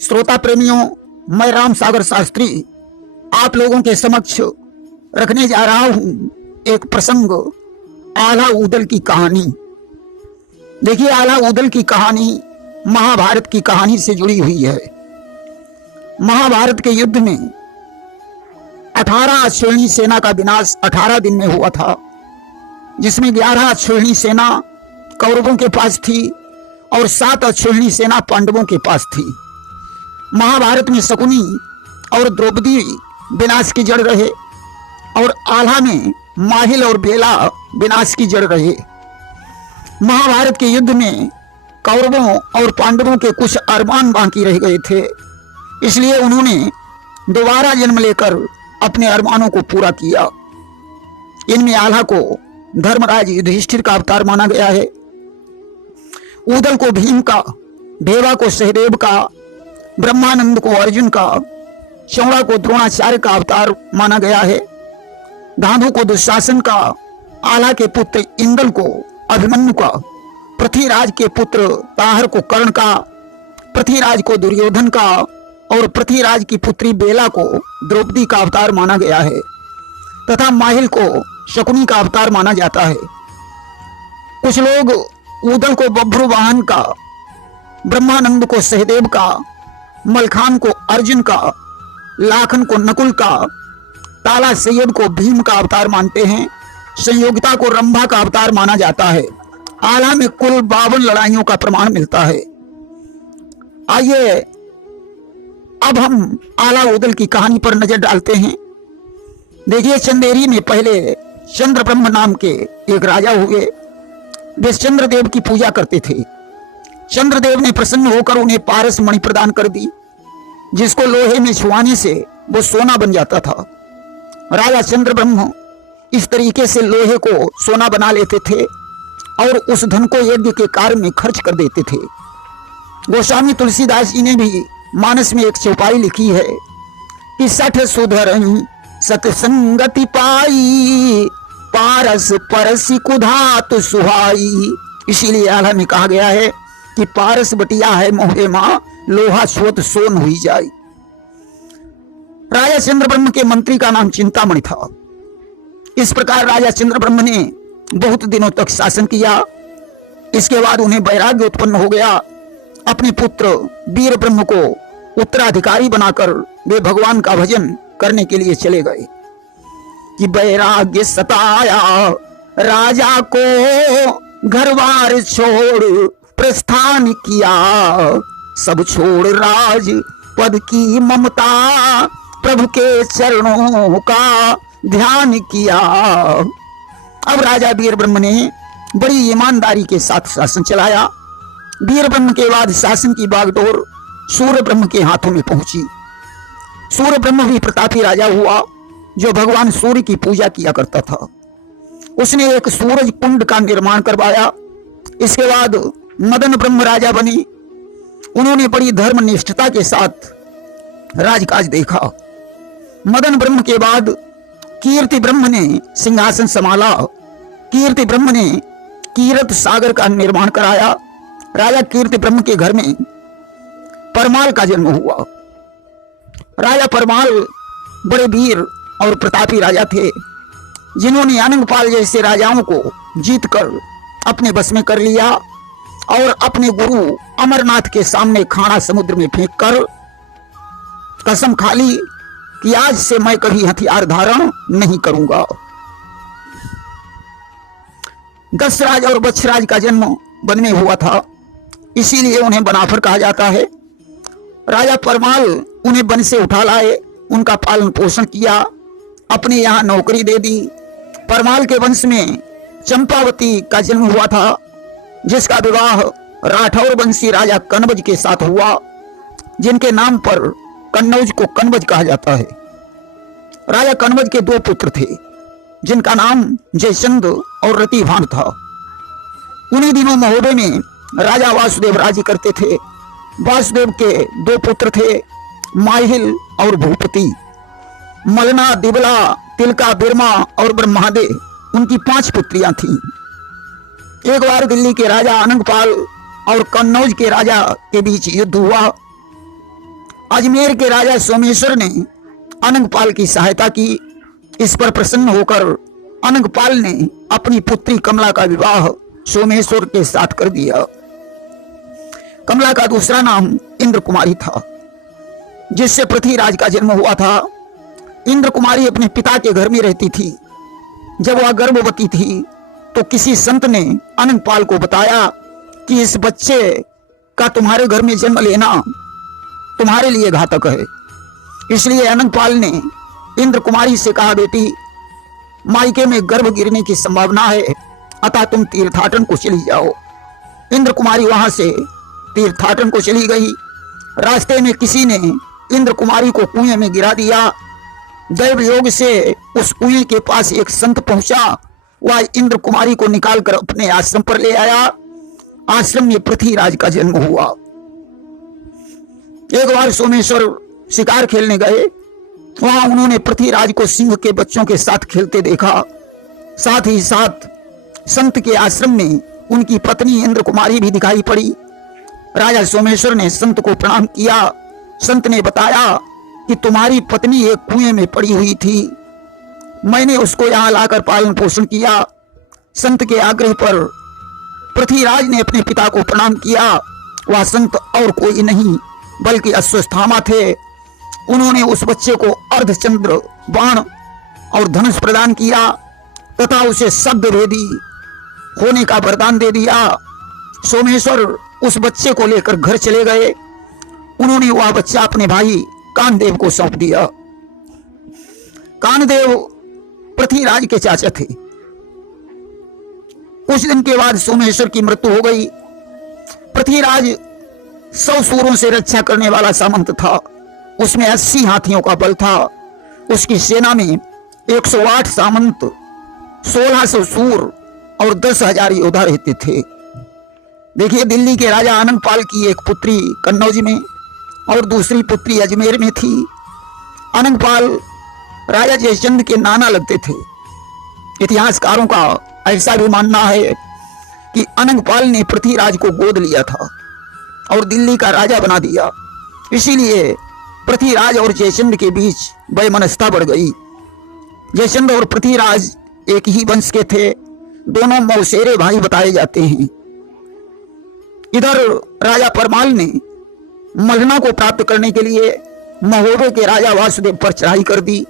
श्रोता प्रेमियों, मैं राम सागर शास्त्री आप लोगों के समक्ष रखने जा रहा हूं एक प्रसंग, आला ऊदल की कहानी। देखिए, आला ऊदल की कहानी महाभारत की कहानी से जुड़ी हुई है। महाभारत के युद्ध में 18 अश्विनी सेना का विनाश 18 दिन में हुआ था, जिसमें 11 अश्विनी सेना कौरवों के पास थी और 7 अश्विनी सेना पांडवों के पास थी। महाभारत में शकुनी और द्रौपदी विनाश की जड़ रहे और आल्हा में माहिल और बेला विनाश की जड़ रहे। महाभारत के युद्ध में कौरवों और पांडवों के कुछ अरमान बाकी रह गए थे, इसलिए उन्होंने दोबारा जन्म लेकर अपने अरमानों को पूरा किया। इनमें आल्हा को धर्मराज युधिष्ठिर का अवतार माना गया है, ऊदल को भीम का, भेवा को सहदेव का, ब्रह्मानंद को अर्जुन का, चौड़ा को द्रोणाचार्य का अवतार माना गया है, गांधू को दुशासन का, आला के पुत्र इंद्र को अभिमन्यु का, पृथ्वीराज के पुत्र ताहर को कर्ण का, पृथ्वीराज को दुर्योधन का और पृथ्वीराज की पुत्री बेला को द्रौपदी का अवतार माना गया है तथा माहिल को शकुनी का अवतार माना जाता है। कुछ लोग ऊदल को बभ्रु वाहन का, ब्रह्मानंद को सहदेव का, मलखान को अर्जुन का, लाखन को नकुल का, ताला सैयद को भीम का अवतार मानते हैं, संयोगिता को रंभा का अवतार माना जाता है। आला में कुल 52 लड़ाइयों का प्रमाण मिलता है। आइए अब हम आला ऊदल की कहानी पर नजर डालते हैं। देखिए, चंदेरी में पहले चंद्रब्रह्म नाम के एक राजा हुए। वे चंद्रदेव की पूजा करते थे। चंद्रदेव ने प्रसन्न होकर उन्हें पारस मणि प्रदान कर दी, जिसको लोहे में छुआने से वो सोना बन जाता था। राजा चंद्रब्रह्म इस तरीके से लोहे को सोना बना लेते थे और उस धन को यज्ञ के कार्य में खर्च कर देते थे। गोस्वामी तुलसीदास जी ने भी मानस में एक चौपाई लिखी है कि 60 सुधरई सतसंगति पाई, पारस परसी कुधात सुहाई। इसीलिए आला में कहा गया है कि पारस बटिया है मोहे मां, लोहा स्वत सोन हुई जाए। राजा चंद्रब्रह्म के मंत्री का नाम चिंतामणि था। इस प्रकार राजा चंद्रब्रह्म ने बहुत दिनों तक शासन किया। इसके बाद उन्हें वैराग्य उत्पन्न हो गया। अपने पुत्र वीर ब्रह्म को उत्तराधिकारी बनाकर वे भगवान का भजन करने के लिए चले गए कि वैराग्य सताया राजा को, घरबार छोड़ प्रस्थान किया, सब छोड़ राज पद की ममता, प्रभु के चरणों का ध्यान किया। अब राजा वीर ब्रह्म ने बड़ी ईमानदारी के साथ शासन चलाया। वीर ब्रह्म के बाद शासन की बागडोर सूर्य ब्रह्म के हाथों में पहुंची। सूर्य ब्रह्म भी प्रतापी राजा हुआ, जो भगवान सूर्य की पूजा किया करता था। उसने एक सूरज कुंड का निर्माण करवाया। इसके बाद मदन ब्रह्म राजा बने। उन्होंने बड़ी धर्मनिष्ठता के साथ राजकाज देखा। मदन ब्रह्म के बाद कीर्ति ब्रह्म ने सिंहासन संभाला। कीर्ति ब्रह्म ने कीरत सागर का निर्माण कराया। राजा कीर्ति ब्रह्म के घर में परमाल का जन्म हुआ। राजा परमाल बड़े वीर और प्रतापी राजा थे, जिन्होंने अनंगपाल जैसे राजाओं को जीतकर अपने बस में कर लिया और अपने गुरु अमरनाथ के सामने खाना समुद्र में फेंककर कसम खा ली कि आज से मैं कभी हथियार धारण नहीं करूंगा। दशराज और वत्सराज का जन्म वन में हुआ था, इसीलिए उन्हें बनाफर कहा जाता है। राजा परमाल उन्हें वन से उठा लाए, उनका पालन पोषण किया, अपने यहाँ नौकरी दे दी। परमाल के वंश में चंपावती का जन्म हुआ था, जिसका विवाह राठौर वंशी राजा कनवज के साथ हुआ, जिनके नाम पर कन्नौज को कनवज कहा जाता है। राजा कनवज के 2 पुत्र थे, जिनका नाम जयचंद और रतिभान था। उन्हीं दिनों महोदय में राजा वासुदेव राज्य करते थे। वासुदेव के 2 पुत्र थे, माहिल और भूपति। मलना, दिबला, तिलका, बिरमा और ब्रह्मादे उनकी 5 पुत्रियां थीं। एक बार दिल्ली के राजा अनंगपाल और कन्नौज के राजा के बीच युद्ध हुआ। अजमेर के राजा सोमेश्वर ने अनंगपाल की सहायता की। इस पर प्रसन्न होकर अनंगपाल ने अपनी पुत्री कमला का विवाह सोमेश्वर के साथ कर दिया। कमला का दूसरा नाम इंद्र कुमारी था, जिससे पृथ्वीराज का जन्म हुआ था। इंद्र कुमारी अपने पिता के घर में रहती थी। जब वह गर्भवती थी तो किसी संत ने अनंगपाल को बताया कि इस बच्चे का तुम्हारे घर में जन्म लेना तुम्हारे लिए घातक है। इसलिए अनंगपाल ने इंद्र कुमारी से कहा, बेटी, मायके में गर्भ गिरने की संभावना है, अतः तुम तीर्थाटन को चली जाओ। इंद्र कुमारी वहां से तीर्थाटन को चली गई। रास्ते में किसी ने इंद्र कुमारी को कुएं में गिरा दिया। दैव योग से उस कुएं के पास एक संत पहुंचा। वह इंद्र कुमारी को निकालकर अपने आश्रम पर ले आया। आश्रम में पृथ्वीराज का जन्म हुआ। एक बार सोमेश्वर शिकार खेलने गए। वहां उन्होंने पृथ्वीराज को सिंह के बच्चों के साथ खेलते देखा। साथ ही साथ संत के आश्रम में उनकी पत्नी इंद्र कुमारी भी दिखाई पड़ी। राजा सोमेश्वर ने संत को प्रणाम किया। संत ने बताया कि तुम्हारी पत्नी एक कुएं में पड़ी हुई थी, मैंने उसको यहां लाकर पालन पोषण किया। संत के आग्रह पर पृथ्वीराज ने अपने पिता को प्रणाम किया। वह संत और कोई नहीं बल्कि अश्वत्थामा थे। उन्होंने उस बच्चे को अर्धचंद्र, बाण और धनुष प्रदान किया तथा उसे शब्द भेदी होने का वरदान दे दिया। सोमेश्वर उस बच्चे को लेकर घर चले गए। उन्होंने वह बच्चा अपने भाई कानदेव को सौंप दिया। कानदेव पृथ्वीराज के चाचा थे। कुछ दिन के बाद सोमेश्वर की मृत्यु हो गई। पृथ्वीराज 100 सूरों से रक्षा करने वाला सामंत था। उसमें 80 हाथियों का बल था। उसकी सेना में 108 सामंत, 1600 सूर और 10,000 योद्धा रहते थे। देखिए, दिल्ली के राजा अनंगपाल की एक पुत्री कन्नौज में और दूसरी पुत्री अजमेर में थी। अनंगपाल राजा जयचंद के नाना लगते थे। इतिहासकारों का ऐसा भी मानना है कि अनंगपाल ने पृथ्वीराज को गोद लिया था और दिल्ली का राजा बना दिया। इसीलिए पृथ्वीराज और जयचंद के बीच वैमनस्यता बढ़ गई। जयचंद और पृथ्वीराज एक ही वंश के थे। दोनों मौसेरे भाई बताए जाते हैं। इधर राजा परमाल ने मलना को प्राप्त करने के लिए महोबे के राजा वासुदेव पर चढ़ाई कर दी।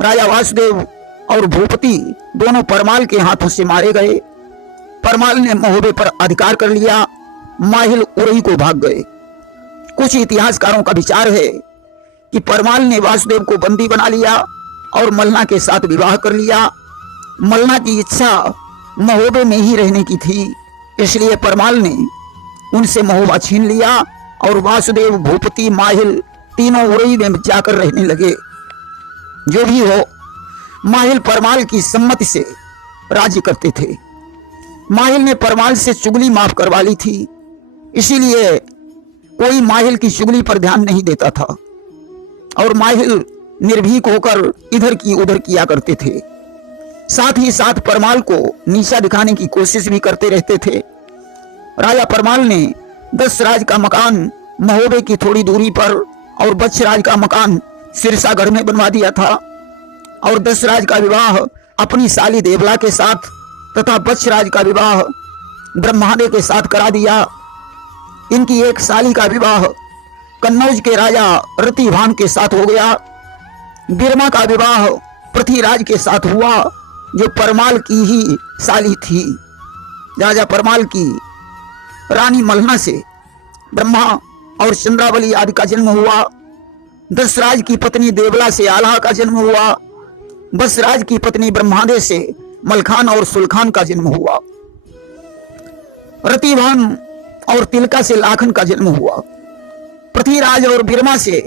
राजा वासुदेव और भूपति दोनों परमाल के हाथों से मारे गए। परमाल ने महोबे पर अधिकार कर लिया। माहिल उरई को भाग गए। कुछ इतिहासकारों का विचार है कि परमाल ने वासुदेव को बंदी बना लिया और मलना के साथ विवाह कर लिया। मलना की इच्छा महोबे में ही रहने की थी, इसलिए परमाल ने उनसे महोबा छीन लिया और वासुदेव, भूपति, माहिल तीनों उरई में जाकर रहने लगे। जो भी हो, माहिल परमाल की सम्मति से राज्य करते थे। माहिल ने परमाल से चुगली माफ करवा ली थी, इसीलिए कोई माहिल की चुगली पर ध्यान नहीं देता था और माहिल निर्भीक होकर इधर की उधर किया करते थे। साथ ही साथ परमाल को नीचा दिखाने की कोशिश भी करते रहते थे। राजा परमाल ने 10 राज का मकान महोबे की थोड़ी दूरी पर और बच्च राज का मकान सिरसागढ़ में बनवा दिया था और 10 राज का विवाह अपनी साली देवला के साथ तथा बच्च राज का विवाह ब्रह्मादे के साथ करा दिया। इनकी एक साली का विवाह कन्नौज के राजा रतिभान के साथ हो गया। बिरमा का विवाह पृथ्वीराज के साथ हुआ, जो परमाल की ही साली थी। राजा परमाल की रानी मलना से ब्रह्मा और चंद्रावली आदि का जन्म हुआ। दशराज की पत्नी देवला से आल्हा का जन्म हुआ। बसराज की पत्नी ब्रह्मादे से मलखान और सुलखान का जन्म हुआ। रतिभान और तिलका से लाखन का जन्म हुआ। पृथ्वीराज और बिरमा से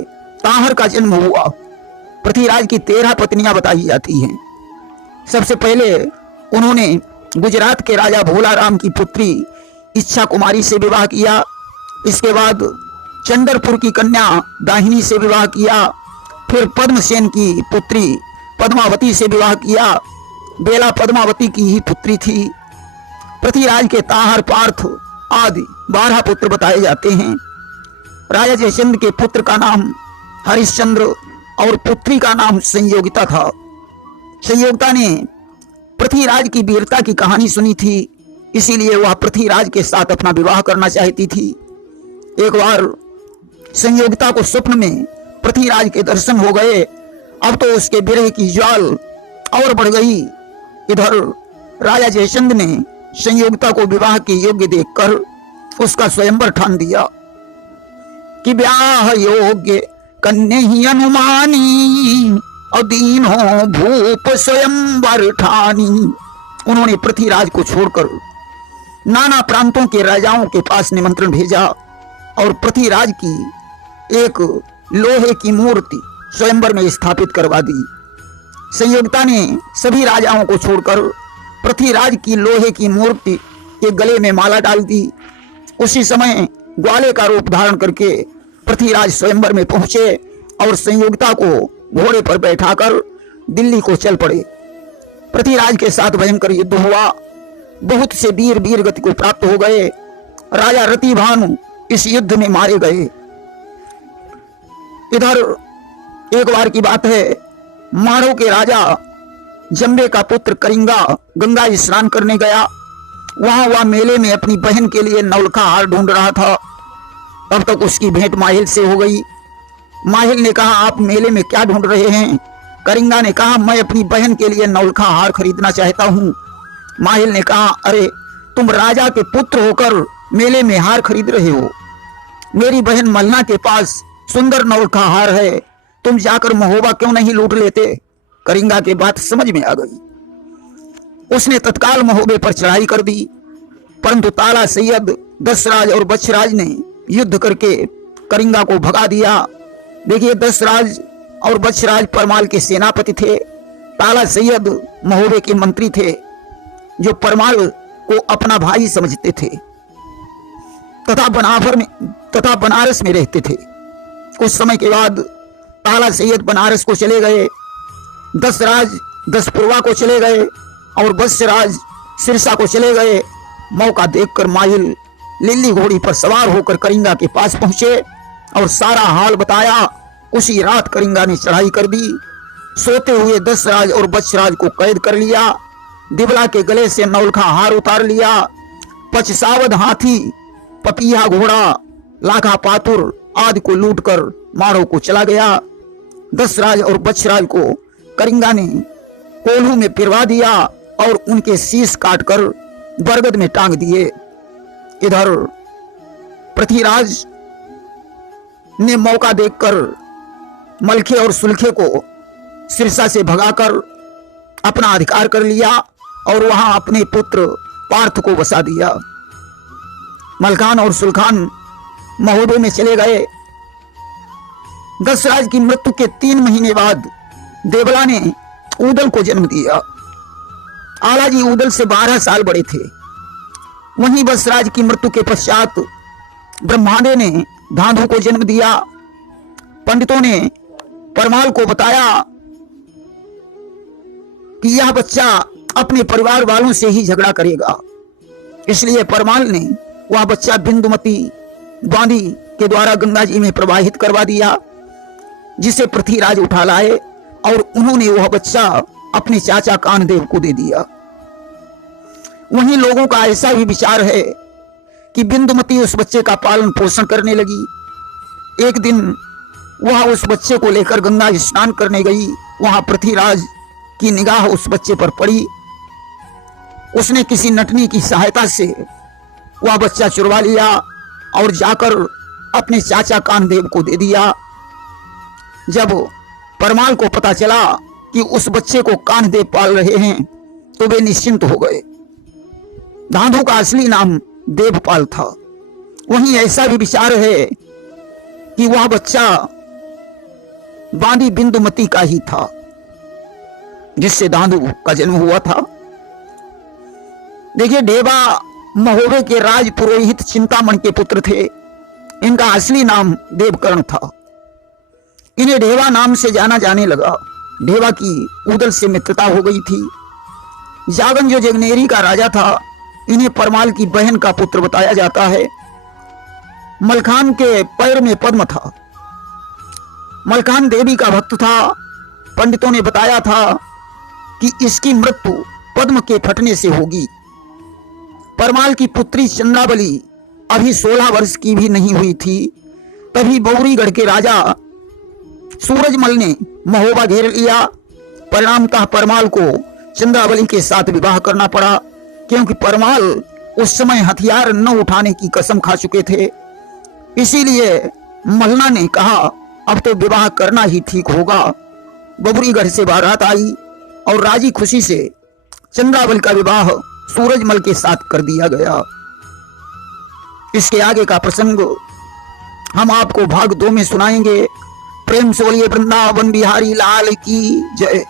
ताहर का जन्म हुआ। पृथ्वीराज की 13 पत्नियां बताई जाती हैं। सबसे पहले उन्होंने गुजरात के राजा भोलाराम की पुत्री इच्छा कुमारी से विवाह किया। इसके बाद चंडरपुर की कन्या दाहिनी से विवाह किया। फिर पद्मसेन की पुत्री पद्मावती से विवाह किया। बेला पद्मावती की ही पुत्री थी। पृथ्वीराज के ताहर, पार्थ आदि 12 पुत्र बताए जाते हैं। राजा जयचंद्र के पुत्र का नाम हरिश्चंद्र और पुत्री का नाम संयोगिता था। संयोगिता ने पृथ्वीराज की वीरता की कहानी सुनी थी, इसीलिए वह पृथ्वीराज के साथ अपना विवाह करना चाहती थी। एक बार संयोगिता को स्वप्न में पृथ्वीराज के दर्शन हो गए। अब तो उसके विरह की ज्वाल और बढ़ गई। इधर राजा जयचंद्र ने संयोगिता को विवाह के योग्य देखकर उसका स्वयंवर ठान दिया कि ब्याह योग्य कन्या ही अनुमानी और दीन हो भूप स्वयंवर ठानी। उन्होंने पृथ्वीराज को छोड़कर नाना प्रांतों के राजाओं के पास निमंत्रण भेजा और पृथ्वीराज की एक लोहे की मूर्ति स्वयंवर में स्थापित करवा दी। संयोगिता ने सभी राजाओं को छोड़कर पृथ्वीराज की लोहे की मूर्ति के गले में माला डाल दी। उसी समय ग्वाले का रूप धारण करके पृथ्वीराज स्वयंवर में पहुंचे और संयोगिता को घोड़े पर बैठाकर दिल्ली को चल पड़े। पृथ्वीराज के साथ भयंकर युद्ध हुआ। बहुत से वीर गति को प्राप्त हो गए। राजा रतिभानु इस युद्ध में मारे गए। इधर एक बार की बात है, मारो के राजा जंबे का पुत्र करिंगा गंगा स्नान करने गया। वहां वह मेले में अपनी बहन के लिए नौलखा हार ढूंढ रहा था। तब तक उसकी भेंट माहिल से हो गई। माहिल ने कहा, आप मेले में क्या ढूंढ रहे हैं? करिंगा ने कहा, मैं अपनी बहन के लिए नौलखा हार खरीदना चाहता हूँ। माहिल ने कहा, अरे तुम राजा के पुत्र होकर मेले में हार खरीद रहे हो। मेरी बहन मलना के पास सुंदर नौलखा हार है, तुम जाकर महोबा क्यों नहीं लूट लेते? करिंगा की बात समझ में आ गई। उसने तत्काल महोबे पर चढ़ाई कर दी, परंतु ताला सैयद, दशराज और बच्छराज ने युद्ध करके करिंगा को भगा दिया। देखिए, दशराज और बच्छराज परमाल के सेनापति थे। ताला सैयद महोबे के मंत्री थे जो परमाल को अपना भाई समझते थे तथा बनारस में रहते थे। कुछ समय के बाद ताला सैयद बनारस को चले गए, दशराज दशपुरवा को चले गए और बच्छराज सिरसा को चले गए। मौका देखकर माहिल लिल्ली घोड़ी पर सवार होकर करिंगा के पास पहुंचे और सारा हाल बताया। उसी रात करिंगा ने चढ़ाई कर दी। सोते हुए दशराज और बच्छराज को कैद कर लिया। दिबला के गले से नौलखा हार उतार लिया। पचसावद हाथी, पपिया घोड़ा, लाखा पातुर आदि को लूटकर मारो को चला गया। दशराज और बच्छराज को करिंगा ने कोल्हू में पिरवा दिया और उनके शीश काटकर बरगद में टांग दिए। इधर पृथ्वीराज ने मौका देखकर मलखे और सुलखे को सिरसा से भगाकर अपना अधिकार कर लिया और वहां अपने पुत्र पार्थ को बसा दिया। मलखान और सुलखान महोबे में चले गए। दशराज की मृत्यु के 3 महीने बाद देवला ने ऊदल को जन्म दिया। आलाजी ऊदल से 12 साल बड़े थे। वहीं बसराज की मृत्यु के पश्चात ब्रह्मांडे ने धांधु को जन्म दिया। पंडितों ने परमाल को बताया कि यह बच्चा अपने परिवार वालों से ही झगड़ा करेगा, इसलिए परमाल ने वह बच्चा बिंदुमती बांदी के द्वारा गंगा जी में प्रवाहित करवा दिया, जिसे पृथ्वीराज उठा लाए और उन्होंने वह बच्चा अपने चाचा कानदेव को दे दिया। वहीं लोगों का ऐसा भी विचार है कि बिंदुमती उस बच्चे का पालन पोषण करने लगी। एक दिन वह उस बच्चे को लेकर गंगा स्नान करने गई। वहां पृथ्वीराज की निगाह उस बच्चे पर पड़ी। उसने किसी नटनी की सहायता से वह बच्चा चुरवा लिया और जाकर अपने चाचा कानदेव को दे दिया। जब परमाल को पता चला कि उस बच्चे को कानदेव पाल रहे हैं तो वे निश्चिंत हो गए। धांधु का असली नाम देवपाल था। वहीं ऐसा भी विचार है कि वह बच्चा बांदी बिंदुमती का ही था जिससे धांधु का जन्म हुआ था। देखिए, ढेबा महोबे के राज पुरोहित चिंतामण के पुत्र थे। इनका असली नाम देवकर्ण था। इन्हें ढेबा नाम से जाना जाने लगा। ढेबा की ऊदल से मित्रता हो गई थी। जागन जो जगनेरी का राजा था, इन्हें परमाल की बहन का पुत्र बताया जाता है। मलखान के पैर में पद्म था। मलखान देवी का भक्त था। पंडितों ने बताया था कि इसकी मृत्यु पद्म के फटने से होगी। परमाल की पुत्री चंद्रावली अभी 16 वर्ष की भी नहीं हुई थी। तभी बौरीगढ़ के राजा सूरजमल ने महोबा घेर लिया। परिणामतः परमाल को चंद्रावली के साथ विवाह करना पड़ा, क्योंकि परमाल उस समय हथियार न उठाने की कसम खा चुके थे। इसीलिए मल्ला ने कहा अब तो विवाह करना ही ठीक होगा। बबरीगढ़ से बारात आई और राजी खुशी से चंद्रावली का विवाह सूरजमल के साथ कर दिया गया। इसके आगे का प्रसंग हम आपको भाग 2 में सुनाएंगे। प्रेम से बोलिए वृंदावन बिहारी लाल की जय।